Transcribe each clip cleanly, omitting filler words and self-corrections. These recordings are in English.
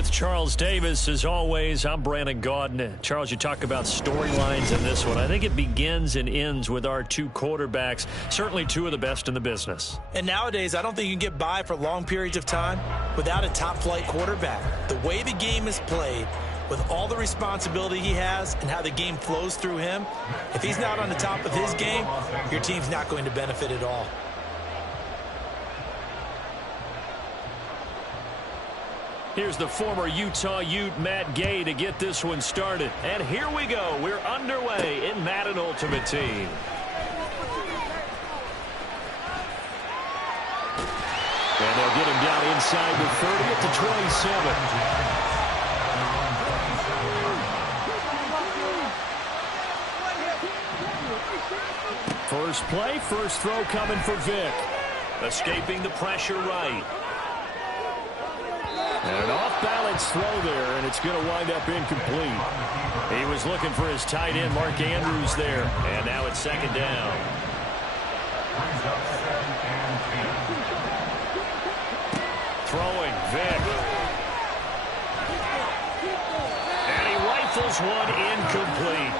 With Charles Davis, as always, I'm Brandon Gaudin. Charles, you talk about storylines in this one. I think it begins and ends with our two quarterbacks, certainly two of the best in the business. And nowadays, I don't think you can get by for long periods of time without a top-flight quarterback. The way the game is played, with all the responsibility he has and how the game flows through him, if he's not on the top of his game, your team's not going to benefit at all. Here's the former Utah Ute, Matt Gay, to get this one started. And here we go. We're underway in Madden Ultimate Team. And they'll get him down inside the 30 at the 27. First play, first throw coming for Vic. Escaping the pressure right. And an off-balance throw there, and it's going to wind up incomplete. He was looking for his tight end, Mark Andrews, there. And now it's second down. Throwing, Vic. And he rifles one incomplete.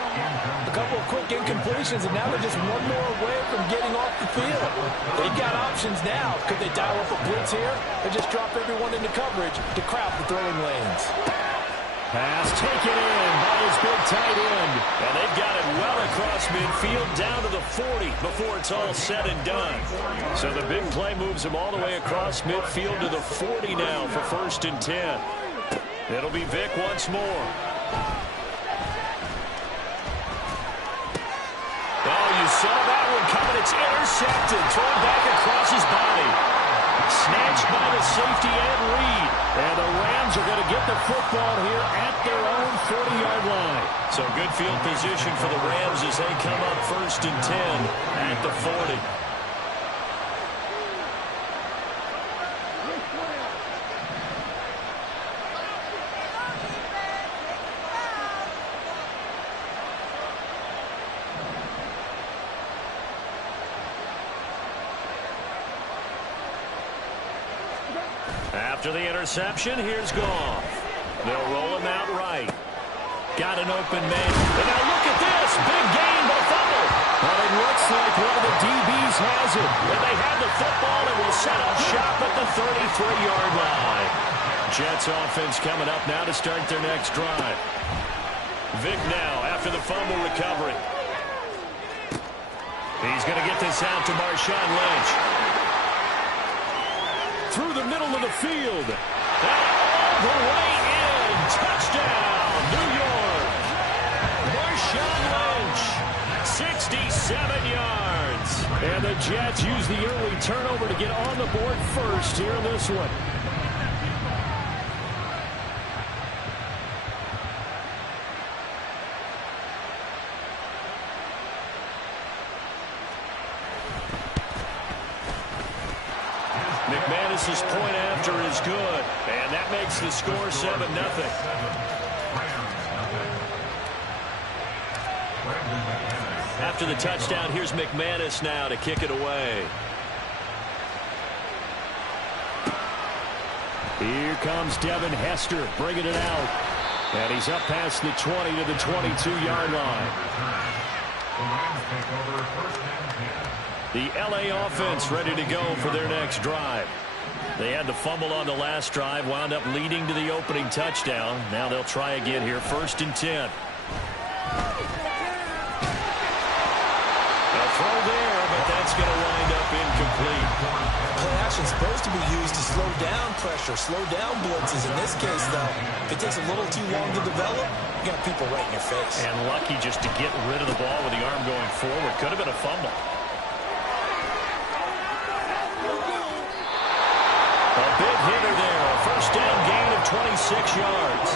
A couple of quick incompletions, and now they're just one more away from getting off the field. They've got options now. Could they dial up a blitz here, or just drop everyone into coverage to crowd the throwing lanes? Pass taken in by his big tight end. And they've got it well across midfield down to the 40 before it's all said and done. So the big play moves him all the way across midfield to the 40 now for 1st and 10. It'll be Vic once more. Oh, you saw that one coming. It's intercepted. Thrown back across his body. Snatched by the safety and Reed. And the Rams are going to get the football here at their own 40-yard line. So good field position for the Rams as they come up 1st and 10 at the 40. After the interception, here's Goff. They'll roll him out right. Got an open man. And now look at this. Big gain, but a fumble. Well, it looks like one of the DBs has it. And they have the football and will set up shop at the 33-yard line. Jets offense coming up now to start their next drive. Vic now after the fumble recovery. He's going to get this out to Marshawn Lynch. Through the middle of the field. And all the way in. Touchdown, New York. Marshawn Lynch, 67 yards. And the Jets use the early turnover to get on the board first here in this one. McManus's point after is good, and that makes the score 7-0. After the touchdown, here's McManus now to kick it away. Here comes Devin Hester bringing it out, and he's up past the 20 to the 22-yard line. The LA offense ready to go for their next drive. They had the fumble on the last drive, wound up leading to the opening touchdown. Now they'll try again here, 1st and 10. A throw there, but that's going to wind up incomplete. Play action is supposed to be used to slow down pressure, slow down blitzes. In this case, though, if it takes a little too long to develop, you got people right in your face. And lucky just to get rid of the ball with the arm going forward. Could have been a fumble. A big hitter there. A 1st down gain of 26 yards.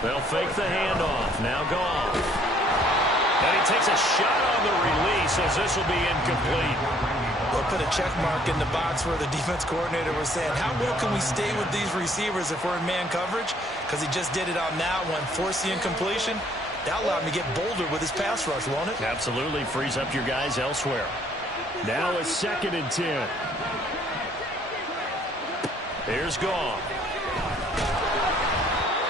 They'll fake the handoff. Now Goff. And he takes a shot on the release as this will be incomplete. We'll put a check mark in the box where the defense coordinator was saying, how well can we stay with these receivers if we're in man coverage? Because he just did it on that one, force the incompletion. That allowed him to get bolder with his pass rush, won't it? Absolutely. Frees up your guys elsewhere. Now a 2nd and 10. Here's Goff.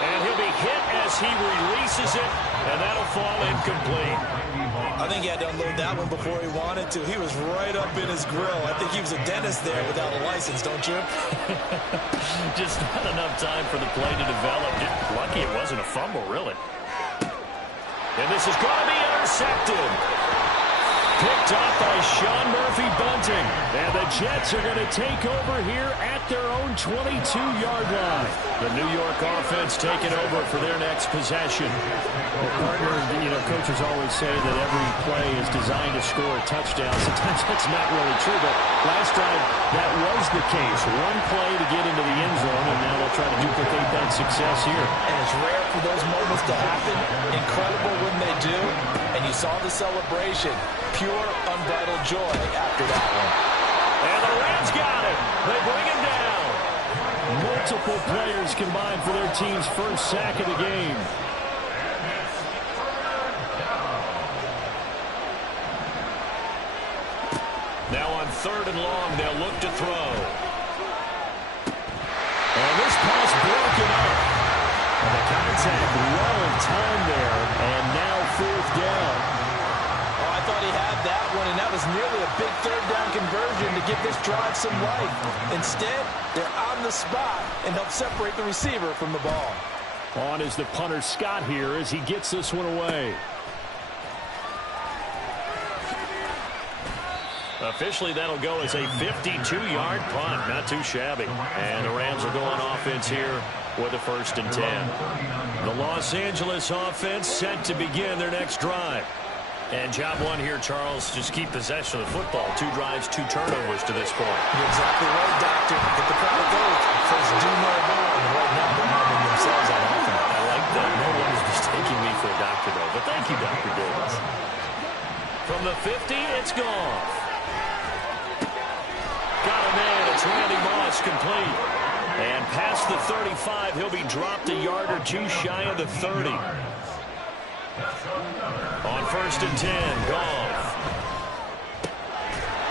And he'll be hit as he releases it, and that'll fall incomplete. I think he had to unload that one before he wanted to. He was right up in his grill. I think he was a dentist there without a license, don't you? Just not enough time for the play to develop. Just lucky it wasn't a fumble, really. And this is going to be intercepted. Picked off by Sean Murphy Bunting. And the Jets are going to take over here at their own 22-yard line. The New York offense taking over for their next possession. Well, partner, coaches always say that every play is designed to score a touchdown. Sometimes that's not really true, but last time that was the case. One play to get into the end zone, and now they'll try to duplicate that success here. And it's rare for those moments to happen. Incredible when they do. And you saw the celebration. Pure, unbridled joy after that one. And the Rams got him. They bring him down. Multiple players combined for their team's first sack of the game. Now on 3rd and long, they'll look to throw. And this pass broken up. And the contact well timed there, and now 4th down. Oh, I thought he had that one, and that was nearly a big 3rd down conversion to give this drive some life. Instead, they're on the spot and help separate the receiver from the ball. On is the punter Scott here as he gets this one away. Officially, that'll go as a 52-yard punt. Not too shabby. And the Rams will go on offense here with a 1st and 10. The Los Angeles offense set to begin their next drive. And job one here, Charles, just keep possession of the football. 2 drives, 2 turnovers to this point. You're exactly right, Doctor. Get the crowd goes. First do no harm. Right now, they're harming themselves on offense. I like that. No one is mistaking me for a doctor, though. But thank you, Dr. Davis. From the 50, it's Goff. Got a man. It's Randy Moss complete. And past the 35, he'll be dropped a yard or 2 shy of the 30. On 1st and 10, Goff.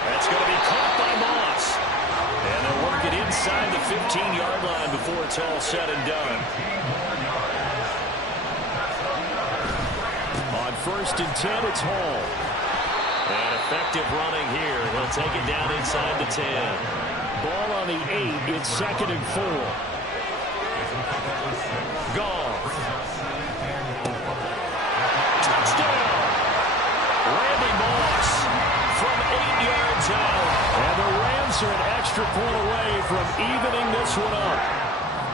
That's going to be caught by Moss. And they'll work it inside the 15-yard line before it's all said and done. On 1st and 10, it's Hall. And effective running here. He'll take it down inside the 10. Ball on the 8. It's 2nd and 4. Goff. Touchdown. Randy Moss from 8 yards out. And the Rams are an extra point away from evening this one up.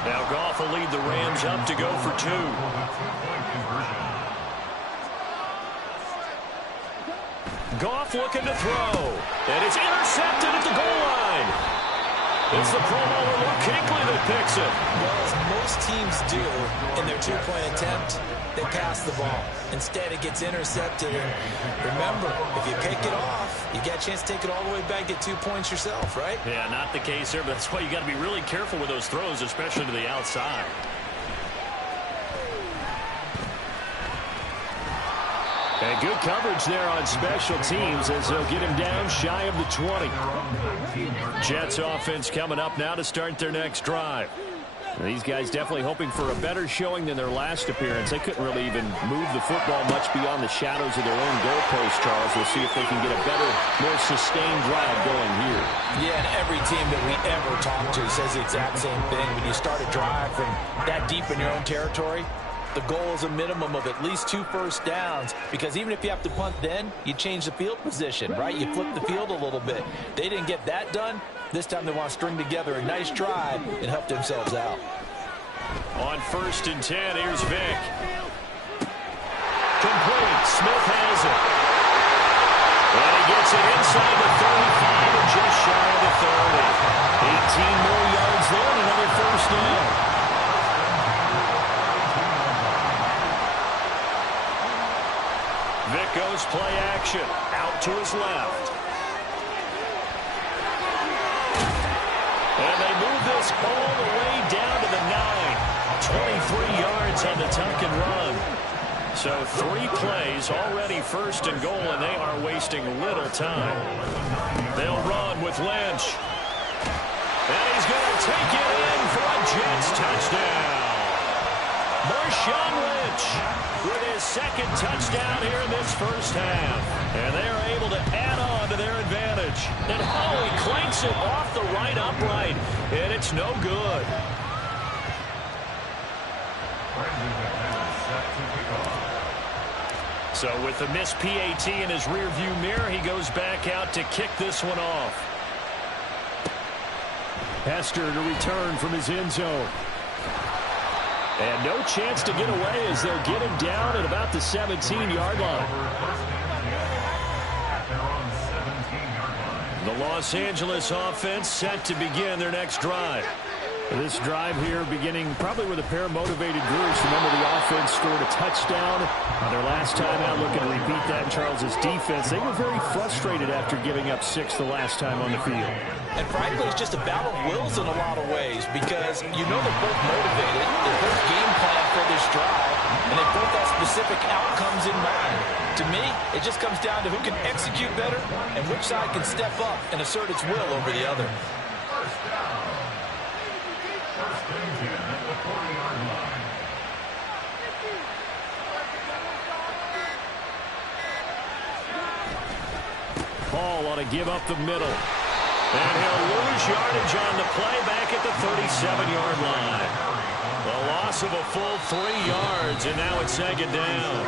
Now Goff will lead the Rams up to go for 2. Goff looking to throw. And it's intercepted at the goal line. It's the Pro Bowler Luke Kuechly that picks it. Well, as most teams do in their 2-point attempt, they pass the ball. Instead, it gets intercepted. And remember, if you pick it off, you get a chance to take it all the way back, get 2 points yourself, right? Yeah, not the case there, but that's why you got to be really careful with those throws, especially to the outside. And good coverage there on special teams as they'll get him down shy of the 20. Jets offense coming up now to start their next drive. These guys definitely hoping for a better showing than their last appearance. They couldn't really even move the football much beyond the shadows of their own goalpost, Charles. We'll see if they can get a better, more sustained drive going here. Yeah, and every team that we ever talk to says the exact same thing. When you start a drive from that deep in your own territory, the goal is a minimum of at least 2 first downs, because even if you have to punt then, you change the field position, right? You flip the field a little bit. They didn't get that done. This time they want to string together a nice drive and help themselves out. On 1st and 10, here's Vick. Complete. Smith has it. And he gets it inside the 35 and just shy of the 30. 18 more yards there and another 1st down. Vick goes play action. Out to his left. And they move this all the way down to the 9. 23 yards on the tuck and run. So 3 plays, already 1st and goal, and they are wasting little time. They'll run with Lynch. And he's going to take it in for a Jets touchdown. Marshawn Lynch with his second touchdown here in this first half. And they are able to add on to their advantage. And he clanks it off the right upright. And it's no good. So with the missed PAT in his rearview mirror, he goes back out to kick this one off. Hester to return from his end zone. And no chance to get away as they'll get him down at about the 17-yard line. The Los Angeles offense set to begin their next drive. This drive here beginning probably with a pair of motivated groups. Remember, the offense scored a touchdown on their last time out, looking to repeat that in Charles' defense. They were very frustrated after giving up 6 the last time on the field. And frankly, it's just a battle of wills in a lot of ways because you know they're both motivated. They both game plan for this drive, and they both have specific outcomes in mind. To me, it just comes down to who can execute better and which side can step up and assert its will over the other. Paul ought to give up the middle. And he'll lose yardage on the play back at the 37-yard line. The loss of a full 3 yards, and now it's second down.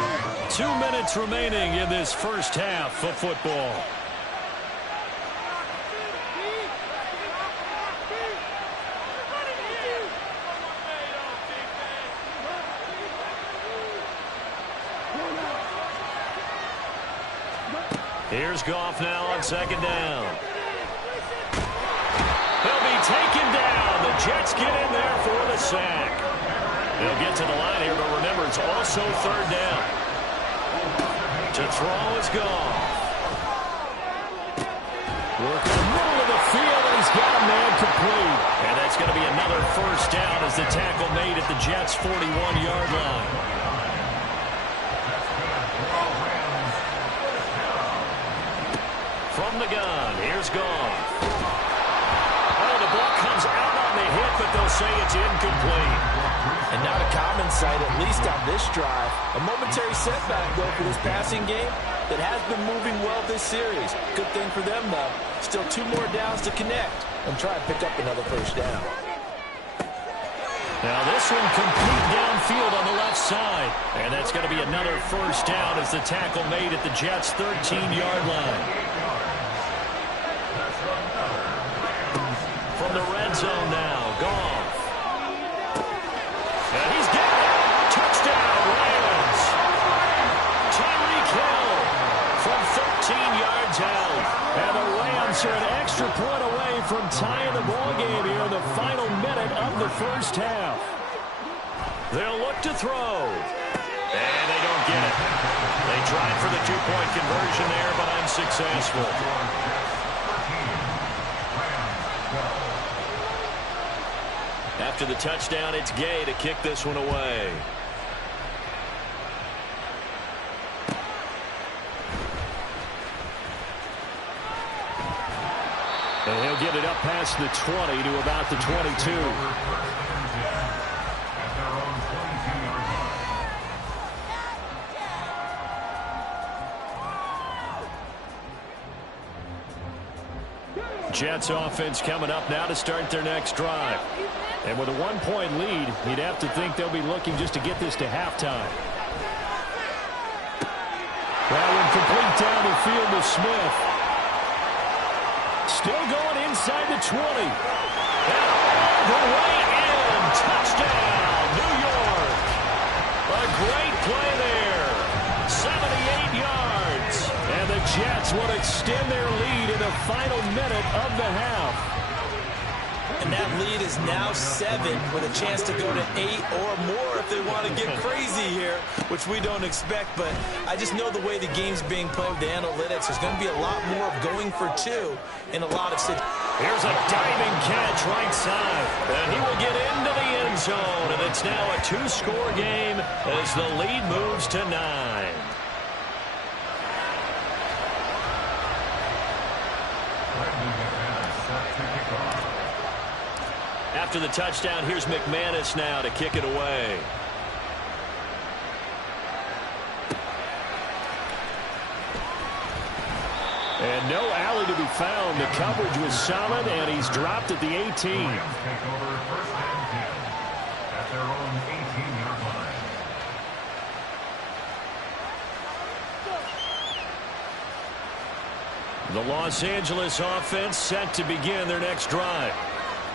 2 minutes remaining in this first half of football. Here's Goff now on second down. He'll be taken down. The Jets get in there for the sack. They'll get to the line here, but remember, it's also third down. To throw is Goff. Working the middle of the field, and he's got a man complete. And that's going to be another first down as the tackle made at the Jets' 41-yard line. From the gun, here's Goff. Oh, the ball comes out on the hit, but they'll say it's incomplete. And not a common sight, at least on this drive. A momentary setback, though, for this passing game that has been moving well this series. Good thing for them, though. Still 2 more downs to connect and try and pick up another first down. Now this one complete downfield on the left side. And that's going to be another first down as the tackle made at the Jets' 13-yard line. From the red zone now, Goff. And he's got it. Touchdown, Rams. Tyreek Hill from 13 yards out. And the Rams are an extra point away from tying the ball game here in the final minute of the first half. They'll look to throw. And they don't get it. They tried for the 2-point conversion there, but unsuccessful. After the touchdown, it's Gay to kick this one away. And he'll get it up past the 20 to about the 22. Jets offense coming up now to start their next drive. And with a 1-point lead, you'd have to think they'll be looking just to get this to halftime. That one complete down the field to Smith. Still going inside the 20. And all the way in. Touchdown, New York. A great play there. 78 yards. And the Jets will extend their lead in the final minute of the half. And that lead is now 7 with a chance to go to 8 or more if they want to get crazy here, which we don't expect. But I just know the way the game's being played with the analytics, there's going to be a lot more of going for 2 in a lot of situations. Here's a diving catch right side. And he will get into the end zone. And it's now a 2-score game as the lead moves to 9. After the touchdown, here's McManus now to kick it away. And no alley to be found. The coverage was solid, and he's dropped at the 18. Take over first and 10 at their own 18-yard line. The Los Angeles offense set to begin their next drive.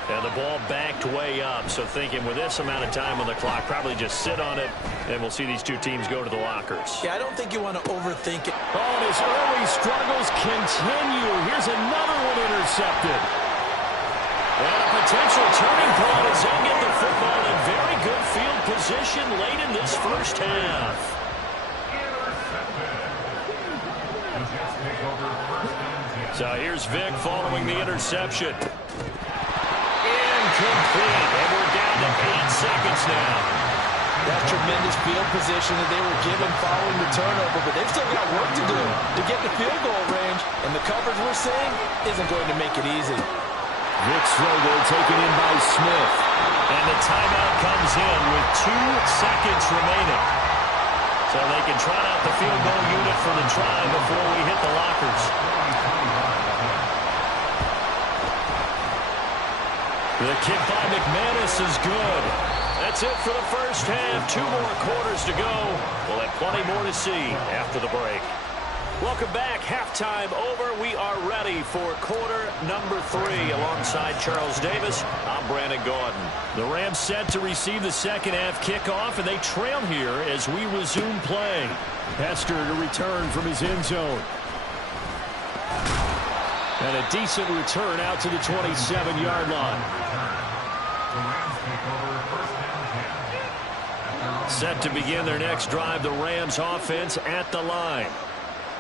And the ball backed way up, so thinking with this amount of time on the clock, probably just sit on it, and we'll see these two teams go to the lockers. Yeah, I don't think you want to overthink it. Oh, and his early struggles continue. Here's another one intercepted. And a potential turning point as they'll get the football in very good field position late in this first half. So here's Vic following the interception. Incomplete, and we're down to 8 seconds now. That's tremendous field position that they were given following the turnover, but they've still got work to do to get the field goal range, and the coverage we're seeing isn't going to make it easy. Vic's throw there taken in by Smith. And the timeout comes in with 2 seconds remaining. So they can trot out the field goal unit for the try before we hit the lockers. The kick by McManus is good. That's it for the first half. 2 more quarters to go. We'll have plenty more to see after the break. Welcome back. Halftime over. We are ready for quarter number 3. Alongside Charles Davis, I'm Brandon Gaudin. The Rams set to receive the second half kickoff, and they trail here as we resume play. Hester to return from his end zone. And a decent return out to the 27-yard line. Set to begin their next drive, the Rams offense at the line.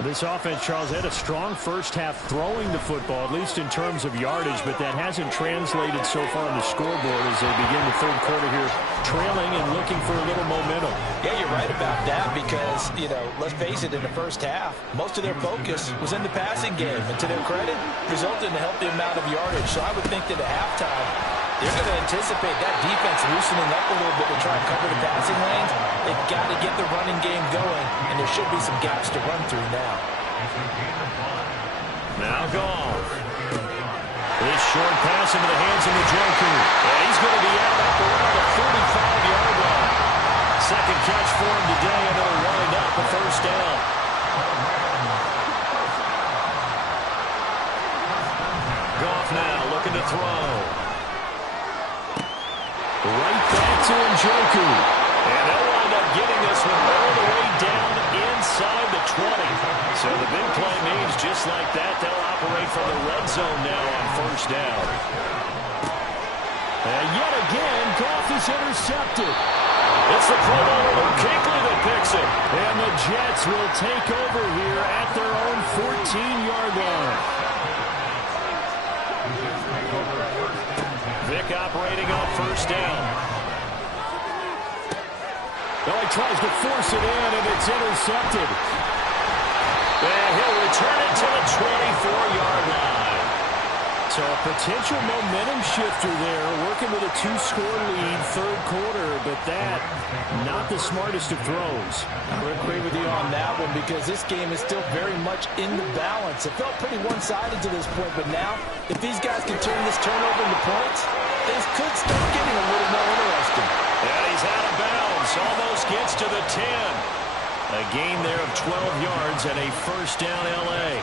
This offense, Charles, had a strong first half throwing the football, at least in terms of yardage, but that hasn't translated so far on the scoreboard as they begin the third quarter here, trailing and looking for a little momentum. Yeah, you're right about that because, let's face it, in the first half, most of their focus was in the passing game, and to their credit, resulted in a healthy amount of yardage. So I would think that at halftime, they're going to anticipate that defense loosening up a little bit to try and cover the passing lanes. They've got to get the running game going, and there should be some gaps to run through now. Now Goff. This short pass into the hands of Njoku. And he's going to be out up around the 45-yard line. Second catch for him today, and it'll wind up a first down. Goff now looking to throw. Right back to Njoku. And they'll wind up getting this one all the way down inside the 20. So the big play means just like that, they'll operate from the red zone now on first down. And yet again, Goff is intercepted. It's the Pro Bowler Luke Kuechly that picks it. And the Jets will take over here at their own 14-yard line. Vic operating on first down. Well, he tries to force it in, and it's intercepted. And he'll return it to the 24-yard line. So a potential momentum shifter there, working with a 2-score lead, third quarter, but that, not the smartest of throws. I would agree with you on that one because this game is still very much in the balance. It felt pretty one-sided to this point, but now, if these guys can turn this turnover into points, things could start getting a little more interesting. Yeah, he's out of bounds. Almost gets to the 10. A gain there of 12 yards and a first down L.A.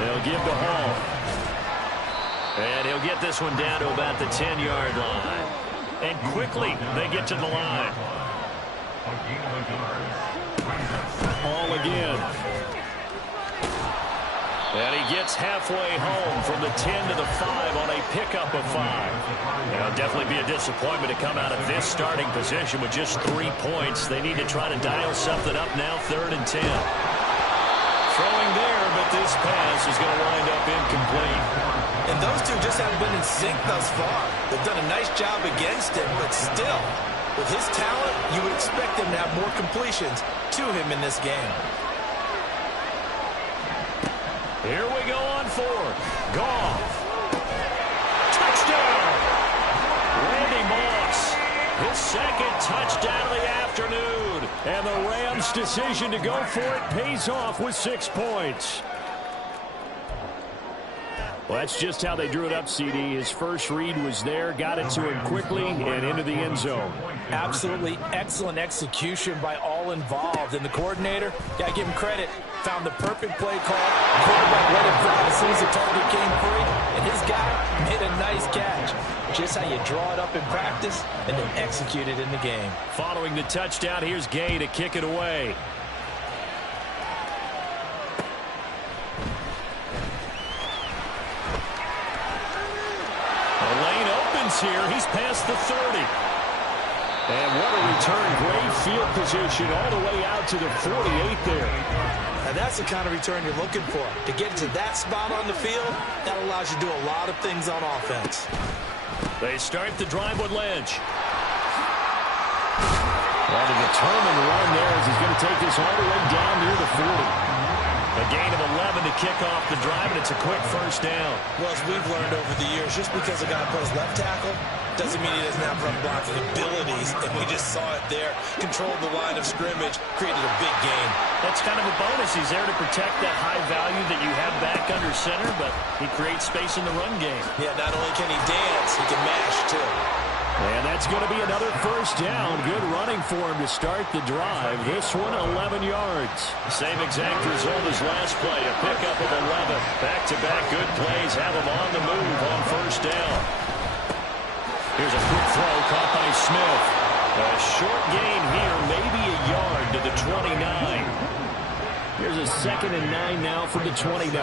They'll give to Hall. And he'll get this one down to about the 10-yard line. And quickly, they get to the line. Hall again. And he gets halfway home from the 10 to the 5 on a pickup of 5. It'll definitely be a disappointment to come out of this starting position with just 3 points. They need to try to dial something up now, 3rd and 10. Throwing there, but this pass is going to wind up incomplete. And those two just haven't been in sync thus far. They've done a nice job against him, but still, with his talent, you would expect him to have more completions to him in this game. Here we go on fourth. Goff. Touchdown. Randy Moss. His second touchdown of the afternoon. And the Rams' decision to go for it pays off with 6 points. Well, that's just how they drew it up, CD. His first read was there, got it to him quickly, and into the end zone. Absolutely excellent execution by all involved. And the coordinator, got to give him credit, found the perfect play call. The quarterback let it fly as soon as the target came free, and his guy made a nice catch. Just how you draw it up in practice and then execute it in the game. Following the touchdown, here's Gay to kick it away. The lane opens here. He's past the 30. And what a return. Great field position all the way out to the 48 there. Now that's the kind of return you're looking for. To get to that spot on the field, that allows you to do a lot of things on offense. They start the drive with Lynch. Well, a determined run there as he's going to take this all the way down near the 40. A gain of 11 to kick off the drive, and it's a quick first down. Well, as we've learned over the years, just because a guy plays left tackle doesn't mean he doesn't have run blocking abilities, and we just saw it there. Controlled the line of scrimmage, created a big gain. That's kind of a bonus. He's there to protect that high value that you have back under center, but he creates space in the run game. Yeah, not only can he dance, he can mash, too. And that's going to be another first down. Good running for him to start the drive. This one, 11 yards. Same exact result as last play, a pickup of 11. Back-to-back good plays have him on the move on first down. Here's a quick throw caught by Smith. A short gain here, maybe a yard to the 29. Here's a 2nd and 9 now from the 29.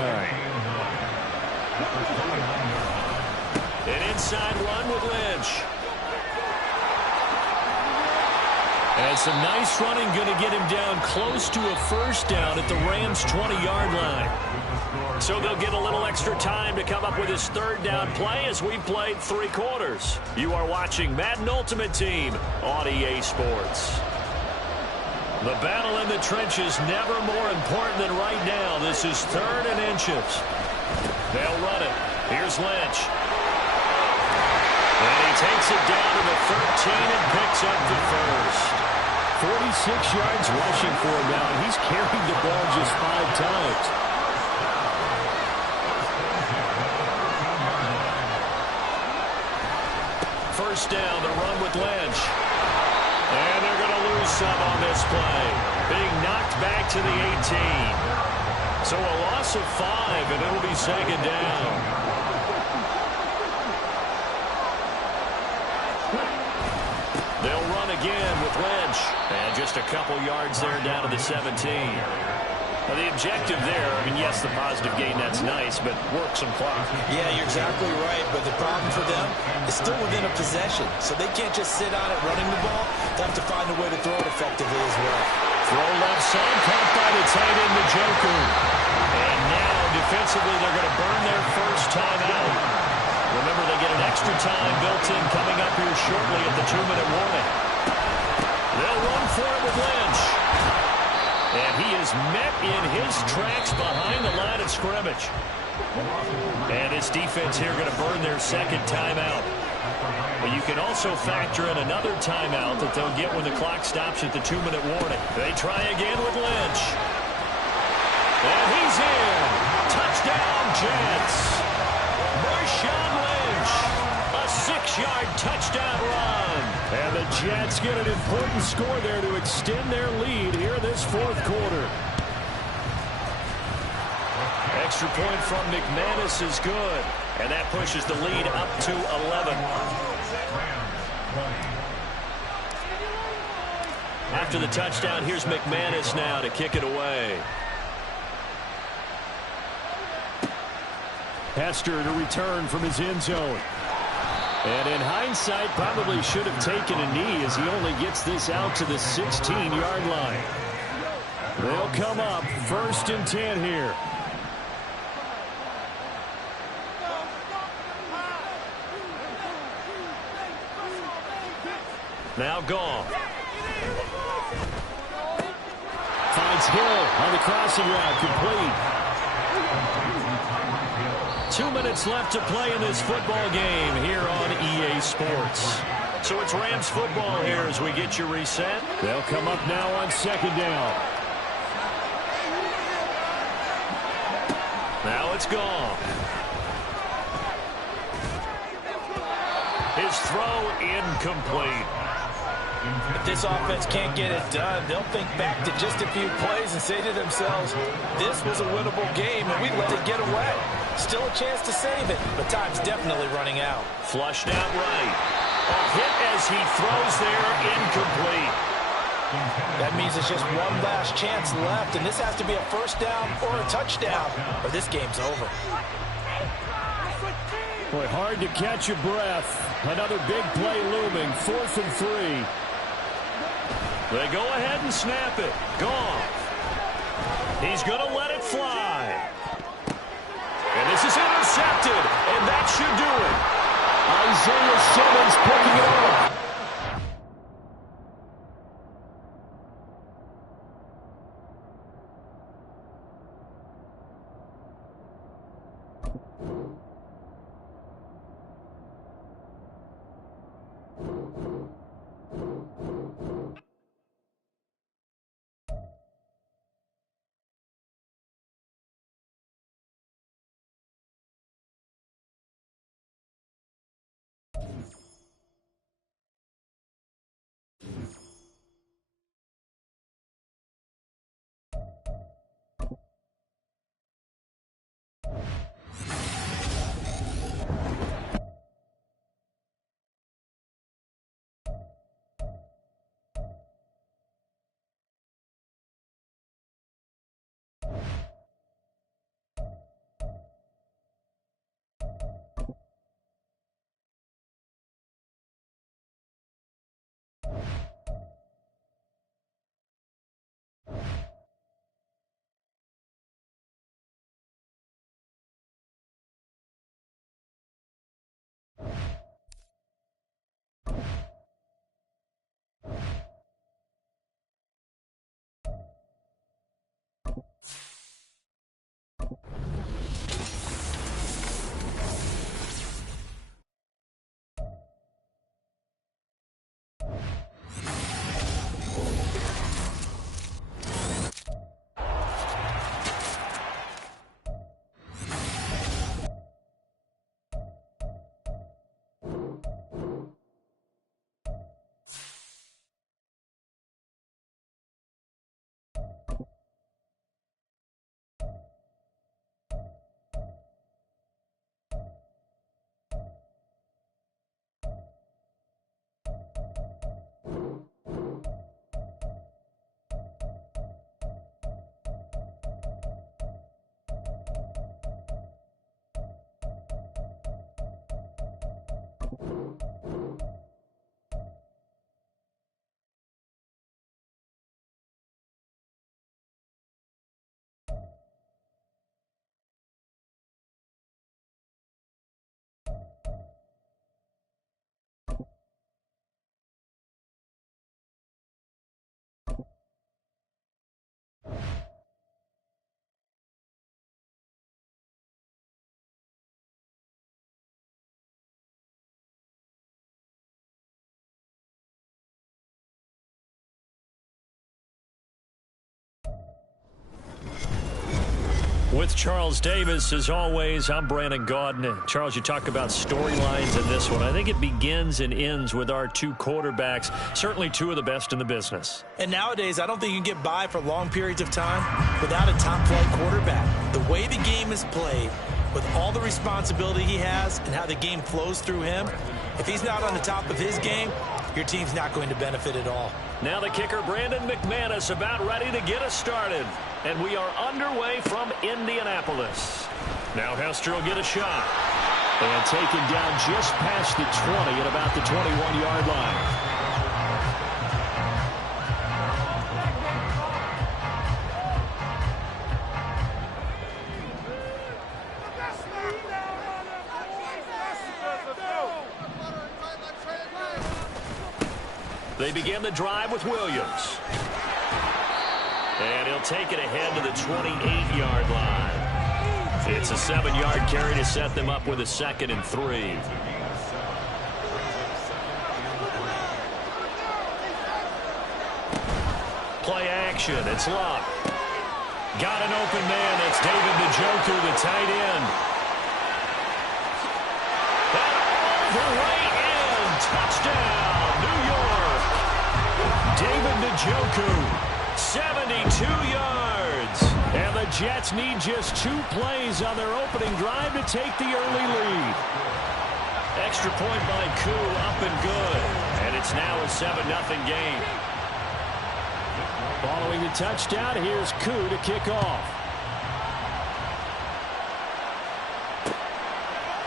An inside run with Lynch. And some nice running, going to get him down close to a first down at the Rams' 20-yard line. So they'll get a little extra time to come up with his third down play as we played 3 quarters. You are watching Madden Ultimate Team on EA Sports. The battle in the trenches never more important than right now. This is 3rd and inches. They'll run it. Here's Lynch. And he takes it down to the 13 and picks up the first. 46 yards rushing for him now, and he's carried the ball just 5 times. First down, the run with Lynch. And they're going to lose some on this play. Being knocked back to the 18. So a loss of 5, and it'll be 2nd down. They'll run again with Lynch. And just a couple yards there down to the 17. Now the objective there, I mean, yes, the positive gain, that's nice, but work some clock. Yeah, you're exactly right. But the problem for them is still within a possession. So they can't just sit on it running the ball. They have to find a way to throw it effectively as well. Throw left side, caught by the tight end, the Joker. And now defensively they're going to burn their first time out. Remember, they get an extra time built in coming up here shortly at the 2-minute warning. They'll run for it with Lynch. And he is met in his tracks behind the line of scrimmage. And this defense here going to burn their 2nd timeout. But you can also factor in another timeout that they'll get when the clock stops at the 2-minute warning. They try again with Lynch. And he's in. Touchdown, Jets. Marshawn Lynch, a 6-yard touchdown run. And the Jets get an important score there to extend their lead here this 4th quarter. Extra point from McManus is good. And that pushes the lead up to 11. After the touchdown, here's McManus now to kick it away. Hester to return from his end zone. And in hindsight, probably should have taken a knee as he only gets this out to the 16-yard line. They'll come up 1st and 10 here. Now Goff. Finds Hill on the crossing route, complete. 2 minutes left to play in this football game here on EA Sports. So it's Rams football here as we get you reset. They'll come up now on second down. Now it's gone. His throw incomplete. If this offense can't get it done, they'll think back to just a few plays and say to themselves, this was a winnable game and we let it get away. Still a chance to save it, but time's definitely running out. Flushed out right. A hit as he throws there, incomplete. That means it's just one last chance left, and this has to be a first down or a touchdown, or this game's over. Boy, hard to catch your breath. Another big play looming, 4th and 3. They go ahead and snap it. Gone. He's going to let it fly. And this is intercepted, and that should do it. Isaiah Simmons picking it up. With Charles Davis, as always, I'm Brandon Gaudin. Charles, you talk about storylines in this one. I think it begins and ends with our two quarterbacks, certainly two of the best in the business. And nowadays, I don't think you can get by for long periods of time without a top-flight quarterback. The way the game is played, with all the responsibility he has and how the game flows through him, if he's not on the top of his game, your team's not going to benefit at all. Now the kicker, Brandon McManus, about ready to get us started. And we are underway from Indianapolis. Now Hester will get a shot. And taken down just past the 20 at about the 21-yard line. They begin the drive with Williams. And he'll take it ahead to the 28-yard line. It's a 7-yard carry to set them up with a 2nd and 3. Play action. It's Luck. Got an open man. That's David Njoku, the tight end. And all the way in. Touchdown, New York. David Njoku, 72 yards. And the Jets need just 2 plays on their opening drive to take the early lead. Extra point by Koo, up and good. And it's now a 7-0 game. Following the touchdown, here's Koo to kick off.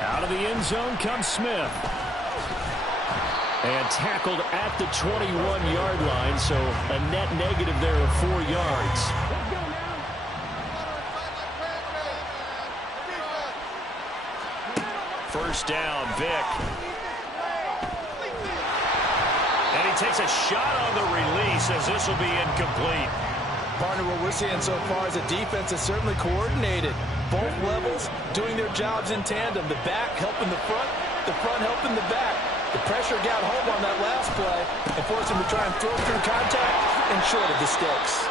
Out of the end zone comes Smith. And tackled at the 21-yard line, so a net negative there of 4 yards. First down, Vick. And he takes a shot on the release as this will be incomplete. Partner, what we're seeing so far is the defense is certainly coordinated. Both levels doing their jobs in tandem. The back helping the front helping the back. The pressure got home on that last play and forced him to try and throw through contact and short of the sticks.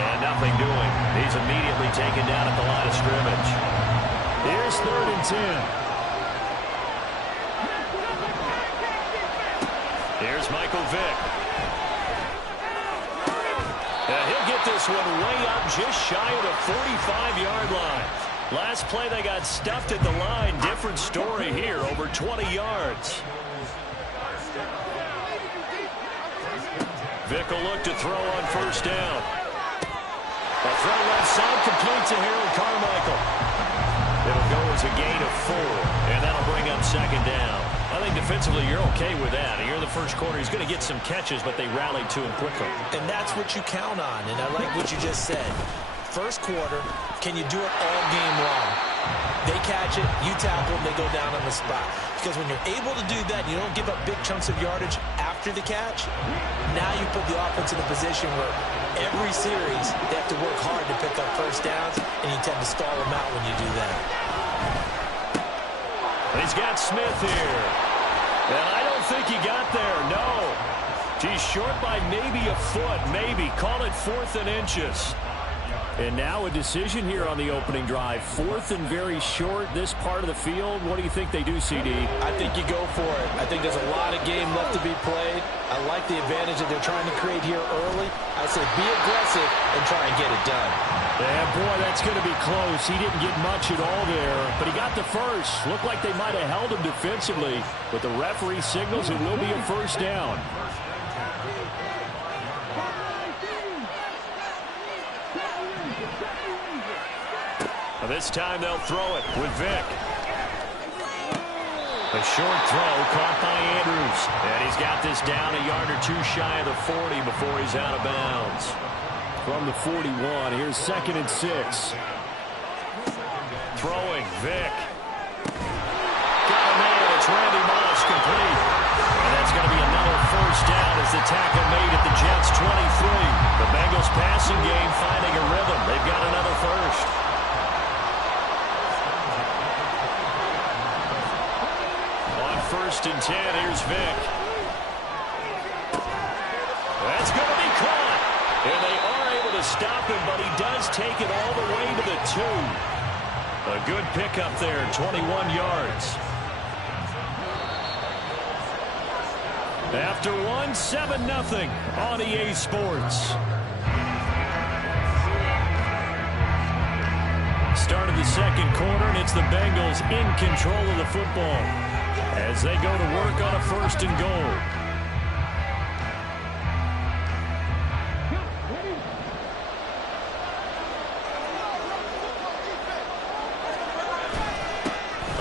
And nothing doing. He's immediately taken down at the line of scrimmage. Here's 3rd and 10. Here's Michael Vick. He'll get this one way up just shy of the 45-yard line. Last play they got stuffed at the line. Different story here, over 20 yards. Vick will look to throw on first down. A throw left side complete to Harold Carmichael. It'll go as a gain of 4, and that'll bring up 2nd down. I think defensively you're okay with that. Here in the first quarter, he's going to get some catches, but they rallied to him quickly. And that's what you count on, and I like what you just said. First quarter, can you do it all game long? They catch it, you tackle, and they go down on the spot. Because when you're able to do that, you don't give up big chunks of yardage after the catch. Now you put the offense in a position where every series they have to work hard to pick up first downs, and you tend to stall them out when you do that. He's got Smith here. And I don't think he got there, no. He's short by maybe a foot, maybe. Call it 4th and inches. And now a decision here on the opening drive. 4th and very short, this part of the field. What do you think they do, CD? I think you go for it. I think there's a lot of game left to be played. I like the advantage that they're trying to create here early. I say be aggressive and try and get it done. Yeah, boy, that's going to be close. He didn't get much at all there, but he got the first. Looked like they might have held him defensively, but the referee signals it will be a first down. This time they'll throw it with Vick. A short throw caught by Andrews. And he's got this down a yard or 2 shy of the 40 before he's out of bounds. From the 41, here's 2nd and 6. Throwing, Vick. Got a man, it's Randy Moss, complete. And that's going to be another first down as the tackle made at the Jets' 23. The Bengals passing game finding a rhythm. They've got another first. First and 10, here's Vick. That's going to be caught. And they are able to stop him, but he does take it all the way to the 2. A good pickup there, 21 yards. After 1, 7-0 on EA Sports. Start of the second quarter, and it's the Bengals in control of the football as they go to work on a 1st and goal.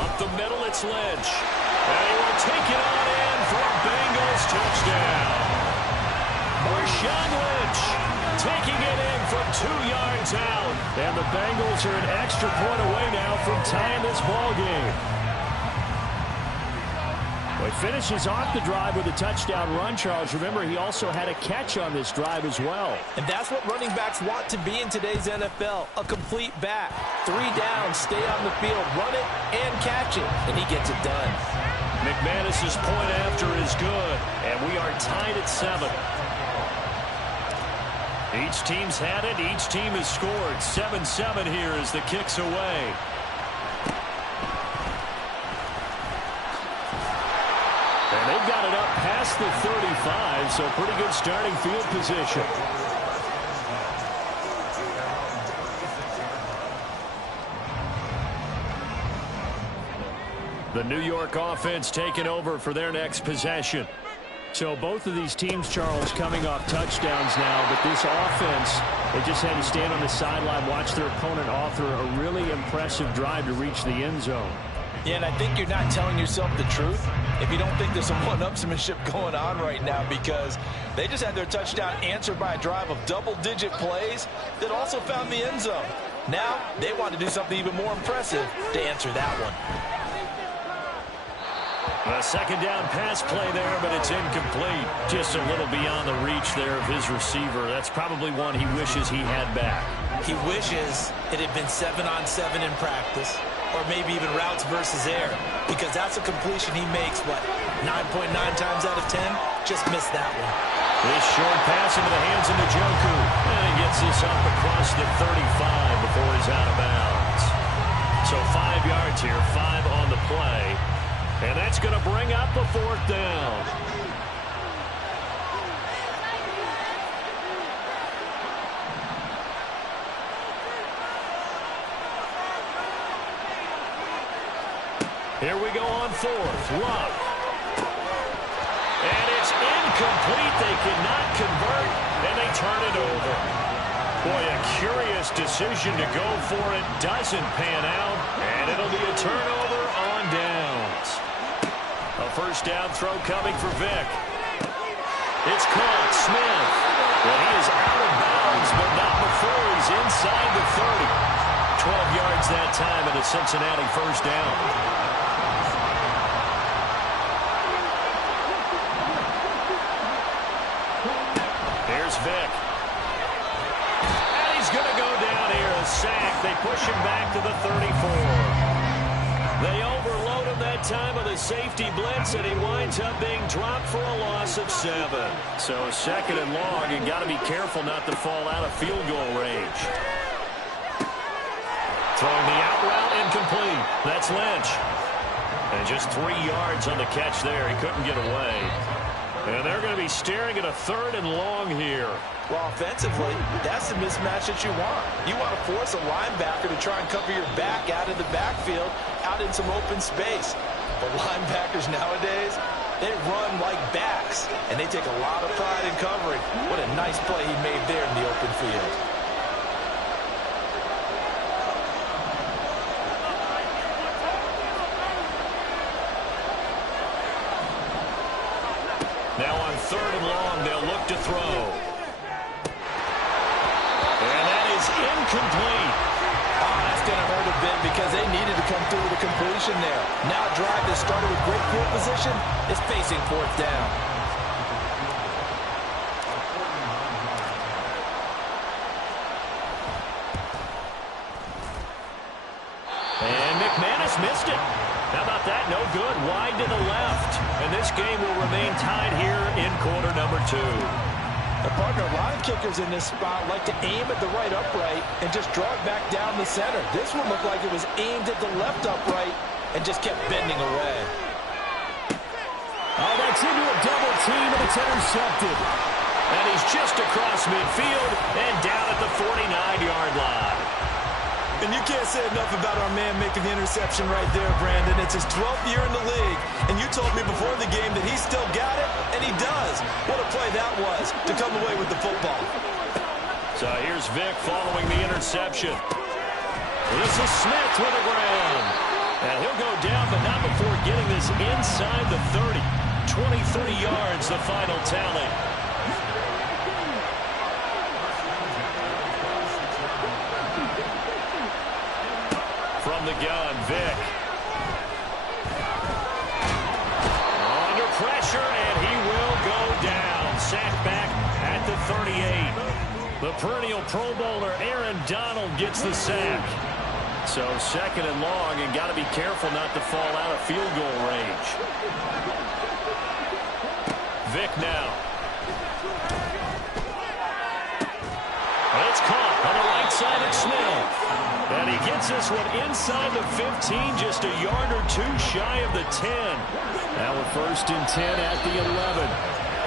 Up the middle, it's Lynch. And he will take it on in for a Bengals touchdown. Marshawn Lynch taking it in from 2 yards out. And the Bengals are an extra point away now from tying this ball game. Well, finishes off the drive with a touchdown run, Charles. Remember, he also had a catch on this drive as well. And that's what running backs want to be in today's NFL, a complete back. 3 downs, stay on the field, run it, and catch it, and he gets it done. McManus's point after is good, and we are tied at 7. Each team's had it. Each team has scored. 7-7 here as the kick's away. And they've got it up past the 35, so pretty good starting field position. The New York offense taking over for their next possession. So both of these teams, Charles, coming off touchdowns now, but this offense, they just had to stand on the sideline, watch their opponent author a really impressive drive to reach the end zone. Yeah, and I think you're not telling yourself the truth if you don't think there's some one-upsmanship going on right now, because they just had their touchdown answered by a drive of double-digit plays that also found the end zone. Now they want to do something even more impressive to answer that one. A second down pass play there, but it's incomplete. Just a little beyond the reach there of his receiver. That's probably one he wishes he had back. He wishes it had been 7-on-7 in practice, or maybe even routes versus air, because that's a completion he makes, 9.9 times out of 10? Just missed that one. This short pass into the hands of Njoku, and he gets this up across the 35 before he's out of bounds. So 5 yards here, 5 on the play. And that's going to bring up a 4th down. Here we go on 4th. Luck. And it's incomplete. They cannot convert, and they turn it over. Boy, a curious decision to go for it. Doesn't pan out, and it'll be a turnover on downs. A first down throw coming for Vick. It's caught. Smith. Well, he is out of bounds, but not before he's inside the 30. 12 yards that time, and a Cincinnati first down. Here's Vick. And he's going to go down here. A sack. They push him back to the 34. They overload him that time with a safety blitz, and he winds up being dropped for a loss of 7. So a 2nd and long, and got to be careful not to fall out of field goal range. Throwing the out route, incomplete. That's Lynch. And just 3 yards on the catch there. He couldn't get away. And they're going to be staring at a 3rd and long here. Well, offensively, that's the mismatch that you want. You want to force a linebacker to try and cover your back out of the backfield, out in some open space. But linebackers nowadays, they run like backs, and they take a lot of pride in covering. What a nice play he made there in the open field. Now on 3rd and long, they'll look to throw. And that is incomplete. Oh, that's going to hurt a bit because they needed to come through with a completion there. Now a drive that started with great field position is facing 4th down. And McManus missed it. How about that? No good. Wide to the left. And this game will remain tied here in quarter number 2. The partner, a lot of kickers in this spot like to aim at the right upright and just draw it back down the center. This one looked like it was aimed at the left upright and just kept bending away. Oh, that's into a double team, and it's intercepted. And he's just across midfield and down at the 49-yard line. And you can't say enough about our man making the interception right there, Brandon. It's his 12th year in the league, and you told me before the game that he still got it, and he does. What a play that was to come away with the football. So here's Vick following the interception. This is Smith with the ground. And he'll go down, but not before getting this inside the 30. 23 yards, the final tally. From the gun, Vick. Oh, The perennial Pro Bowler Aaron Donald gets the sack. So 2nd and long, and got to be careful not to fall out of field goal range. Vic now. It's caught on the right side of Smith. And he gets this one inside the 15, just a yard or two shy of the 10. Now we're 1st and 10 at the 11.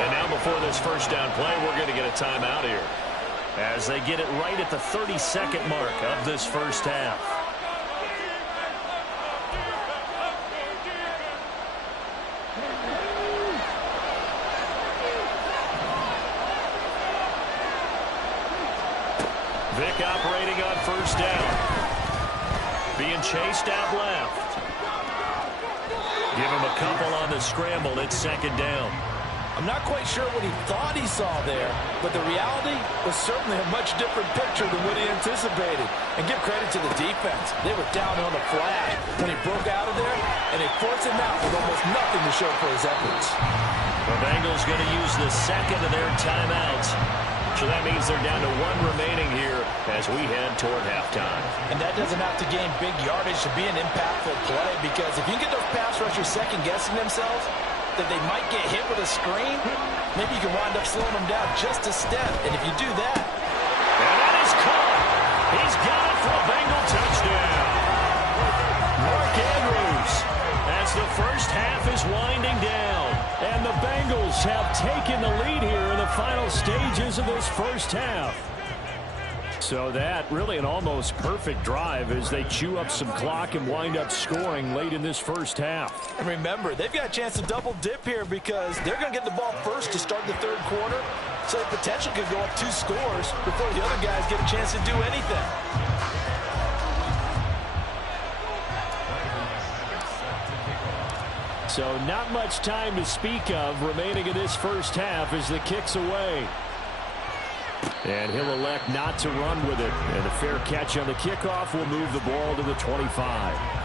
And now before this first down play, we're going to get a timeout here, as they get it right at the 32nd mark of this first half. Vic operating on 1st down. Being chased out left. Give him a couple on the scramble. It's 2nd down. I'm not quite sure what he thought he saw there, but the reality was certainly a much different picture than what he anticipated. And give credit to the defense. They were down on the flash when he broke out of there, and they forced him out with almost nothing to show for his efforts. The Bengals going to use the 2nd of their timeouts. So that means they're down to 1 remaining here as we head toward halftime. And that doesn't have to gain big yardage to be an impactful play, because if you can get those pass rushers second-guessing themselves that they might get hit with a screen, maybe you can wind up slowing them down just a step. And if you do that... And that is caught. He's got it for a Bengal touchdown. Mark Andrews, as the first half is winding down. And the Bengals have taken the lead here in the final stages of this first half. So that really an almost perfect drive as they chew up some clock and wind up scoring late in this first half. And remember, they've got a chance to double dip here because they're going to get the ball first to start the 3rd quarter. So the potential could go up 2 scores before the other guys get a chance to do anything. So not much time to speak of remaining in this first half as the kick's away. And he'll elect not to run with it. And a fair catch on the kickoff will move the ball to the 25.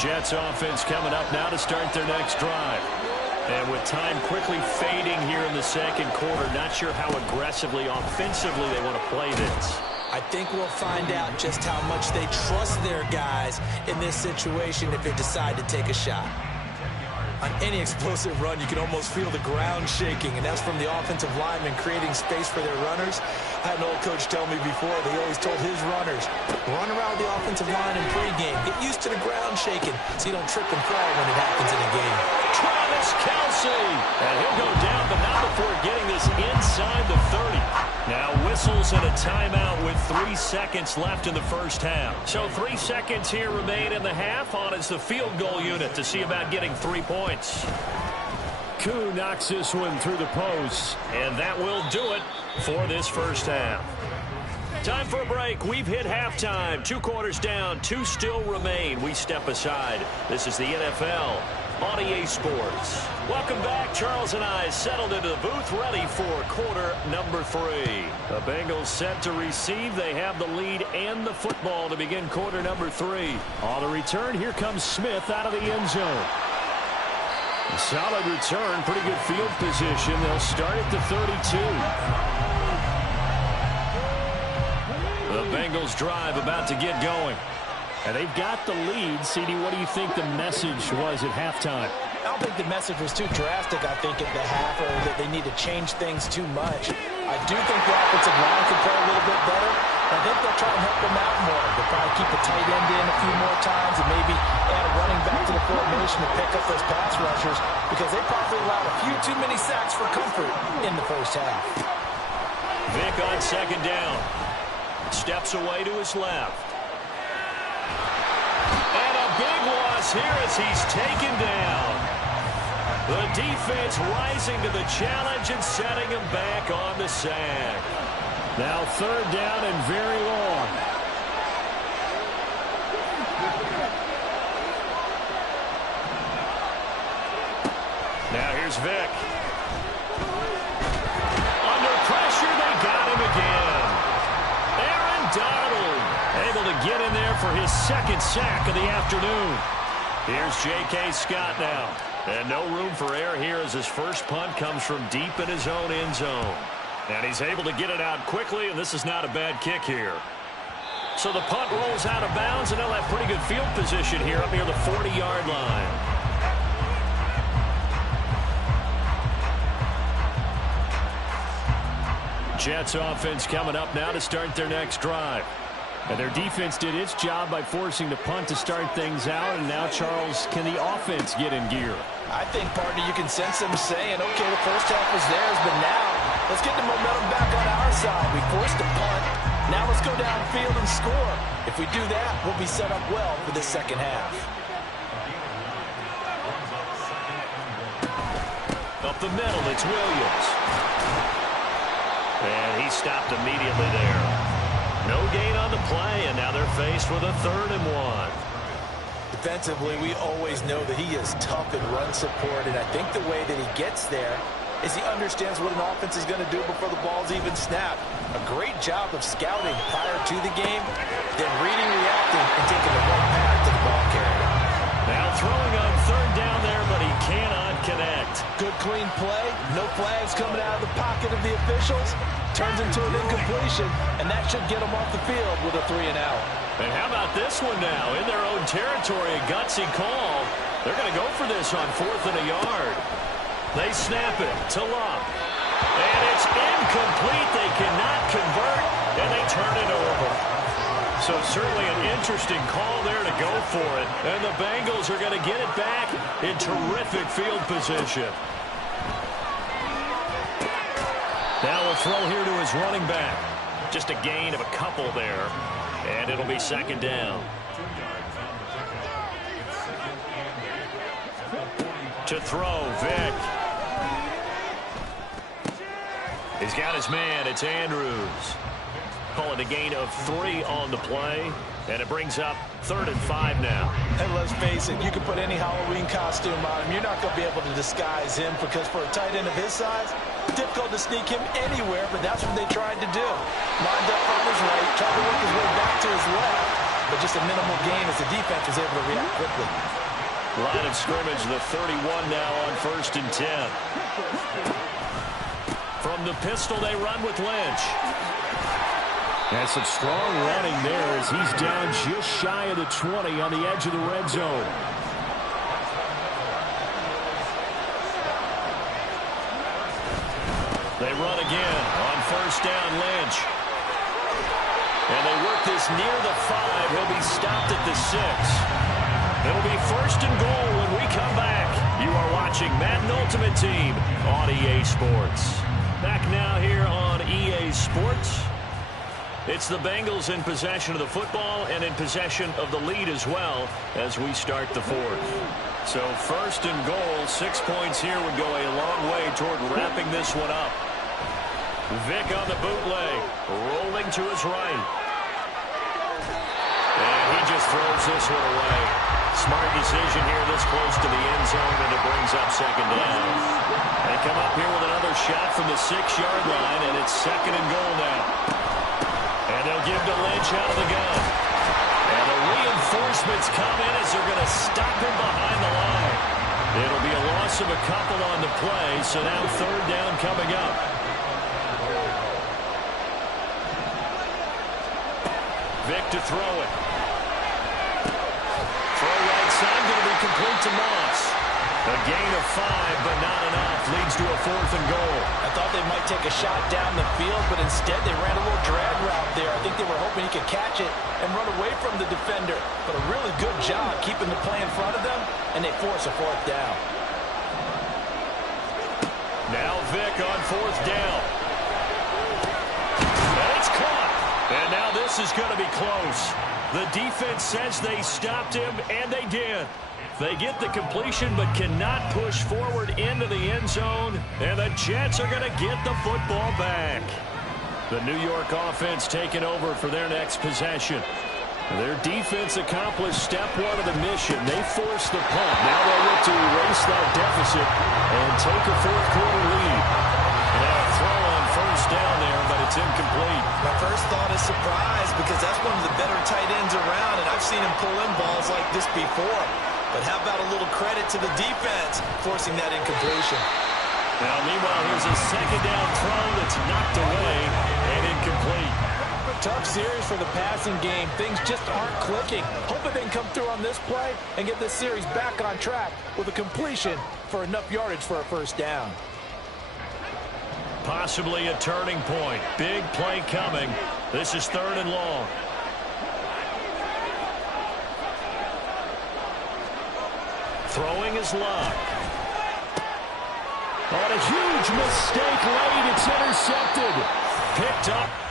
Jets offense coming up now to start their next drive. And with time quickly fading here in the 2nd quarter, not sure how aggressively, offensively they want to play this. I think we'll find out just how much they trust their guys in this situation if they decide to take a shot. On any explosive run, you can almost feel the ground shaking, and that's from the offensive linemen creating space for their runners. I had an old coach tell me before, they always told his runners, run around the offensive line in pregame. Get used to the ground shaking so you don't trip and fall when it happens in a game. Travis Kelce! And he'll go down, but not before getting this inside the 30. Now whistles and a timeout with 3 seconds left in the first half. So 3 seconds here remain in the half. On is the field goal unit to see about getting 3 points. Koo knocks this one through the post. And that will do it for this first half. Time for a break. We've hit halftime. 2 quarters down, 2 still remain. We step aside. This is the NFL on EA Sports. Welcome back. Charles and I settled into the booth, ready for quarter number 3. The Bengals set to receive. They have the lead and the football to begin quarter number 3. On the return, here comes Smith out of the end zone. A solid return, pretty good field position. They'll start at the 32. The Bengals drive about to get going. And they've got the lead. CD, what do you think the message was at halftime? I don't think the message was too drastic, I think, at the half, or that they need to change things too much. I do think the offensive line can play a little bit better. I think they'll try and help them out more. They'll probably keep a tight end in a few more times and maybe add a running back to the formation to pick up those pass rushers, because they probably allowed a few too many sacks for comfort in the first half. Vic on 2nd down. Steps away to his left. And a big loss here as he's taken down. The defense rising to the challenge and setting him back on the sack. Now 3rd down and very long. Now here's Vic. Under pressure, they got him again. get in there for his second sack of the afternoon. Here's J.K. Scott now. And no room for error here as his first punt comes from deep in his own end zone. And he's able to get it out quickly, and this is not a bad kick here. So the punt rolls out of bounds, and they'll have pretty good field position here up near the 40-yard line. Jets offense coming up now to start their next drive. And their defense did its job by forcing the punt to start things out, and now, Charles, can the offense get in gear? I think, partner, you can sense them saying, okay, the first half was theirs, but now let's get the momentum back on our side. We forced a punt. Now let's go downfield and score. If we do that, we'll be set up well for the second half. Up the middle, it's Williams. And he stopped immediately there. No gain on the play, and now they're faced with a 3rd and 1. Defensively, we always know that he is tough in run support, and I think the way that he gets there is he understands what an offense is going to do before the ball's even snapped. A great job of scouting prior to the game, then reading, reacting, and taking the right path to the ball carrier. Now throwing on 3rd down there, but he cannot connect. Good clean play, no flags coming out of the pocket of the officials. Turns into an incompletion, and that should get them off the field with a 3-and-out. And how about this one now? In their own territory, a gutsy call. They're going to go for this on 4th and a yard. They snap it to Love. And it's incomplete. They cannot convert, and they turn it over. So certainly an interesting call there to go for it. And the Bengals are going to get it back in terrific field position. Now we'll throw here to his running back. Just a gain of a couple there. And it'll be 2nd down. To throw, Vick. He's got his man. It's Andrews. Call it a gain of 3 on the play. And it brings up 3rd and 5 now. And let's face it, you can put any Halloween costume on him. You're not going to be able to disguise him because for a tight end of his size, difficult to sneak him anywhere, but that's what they tried to do. Lined up on his right, tried to work his way back to his left, but just a minimal gain as the defense was able to react quickly. Line of scrimmage, the 31 now on 1st and 10. From the pistol, they run with Lynch. And some strong running there as he's down just shy of the 20 on the edge of the red zone. They run again on 1st down, Lynch. And they work this near the 5. He'll be stopped at the 6. It'll be 1st and goal when we come back. You are watching Madden Ultimate Team on EA Sports. Back now here on EA Sports. It's the Bengals in possession of the football and in possession of the lead as well as we start the 4th. So 1st and goal, 6 points here would go a long way toward wrapping this one up. Vick on the bootleg, rolling to his right. And he just throws this one away. Smart decision here this close to the end zone, and it brings up 2nd down. They come up here with another shot from the 6-yard line, and it's 2nd and goal now. And they'll give to Lynch out of the gun. And the reinforcements come in as they're going to stop him behind the line. It'll be a loss of a couple on the play, so now 3rd down coming up. Vick to throw it. Throw right side, going to be complete to Moss. A gain of 5, but not enough. Leads to a 4th and goal. I thought they might take a shot down the field, but instead they ran a little drag route there. I think they were hoping he could catch it and run away from the defender. But a really good job keeping the play in front of them, and they force a 4th down. Now Vick on 4th down. And it's caught. And now this is going to be close. The defense says they stopped him, and they did. They get the completion but cannot push forward into the end zone, and the Jets are going to get the football back. The New York offense taking over for their next possession. Their defense accomplished step 1 of the mission. They forced the punt. Now they'll look to erase that deficit and take a 4th quarter lead. Now a throw on 1st down there, but It's incomplete. My first thought is surprise because that's one of the better tight ends around, and I've seen him pull in balls like this before. But how about a little credit to the defense forcing that incompletion? Now, meanwhile, here's a second down throw that's knocked away and incomplete. Tough series for the passing game. Things just aren't clicking. Hoping they can come through on this play and get this series back on track with a completion for enough yardage for a first down. Possibly a turning point. Big play coming. This is 3rd and long. Throwing is Luck. On a huge mistake late, it's intercepted. Picked up.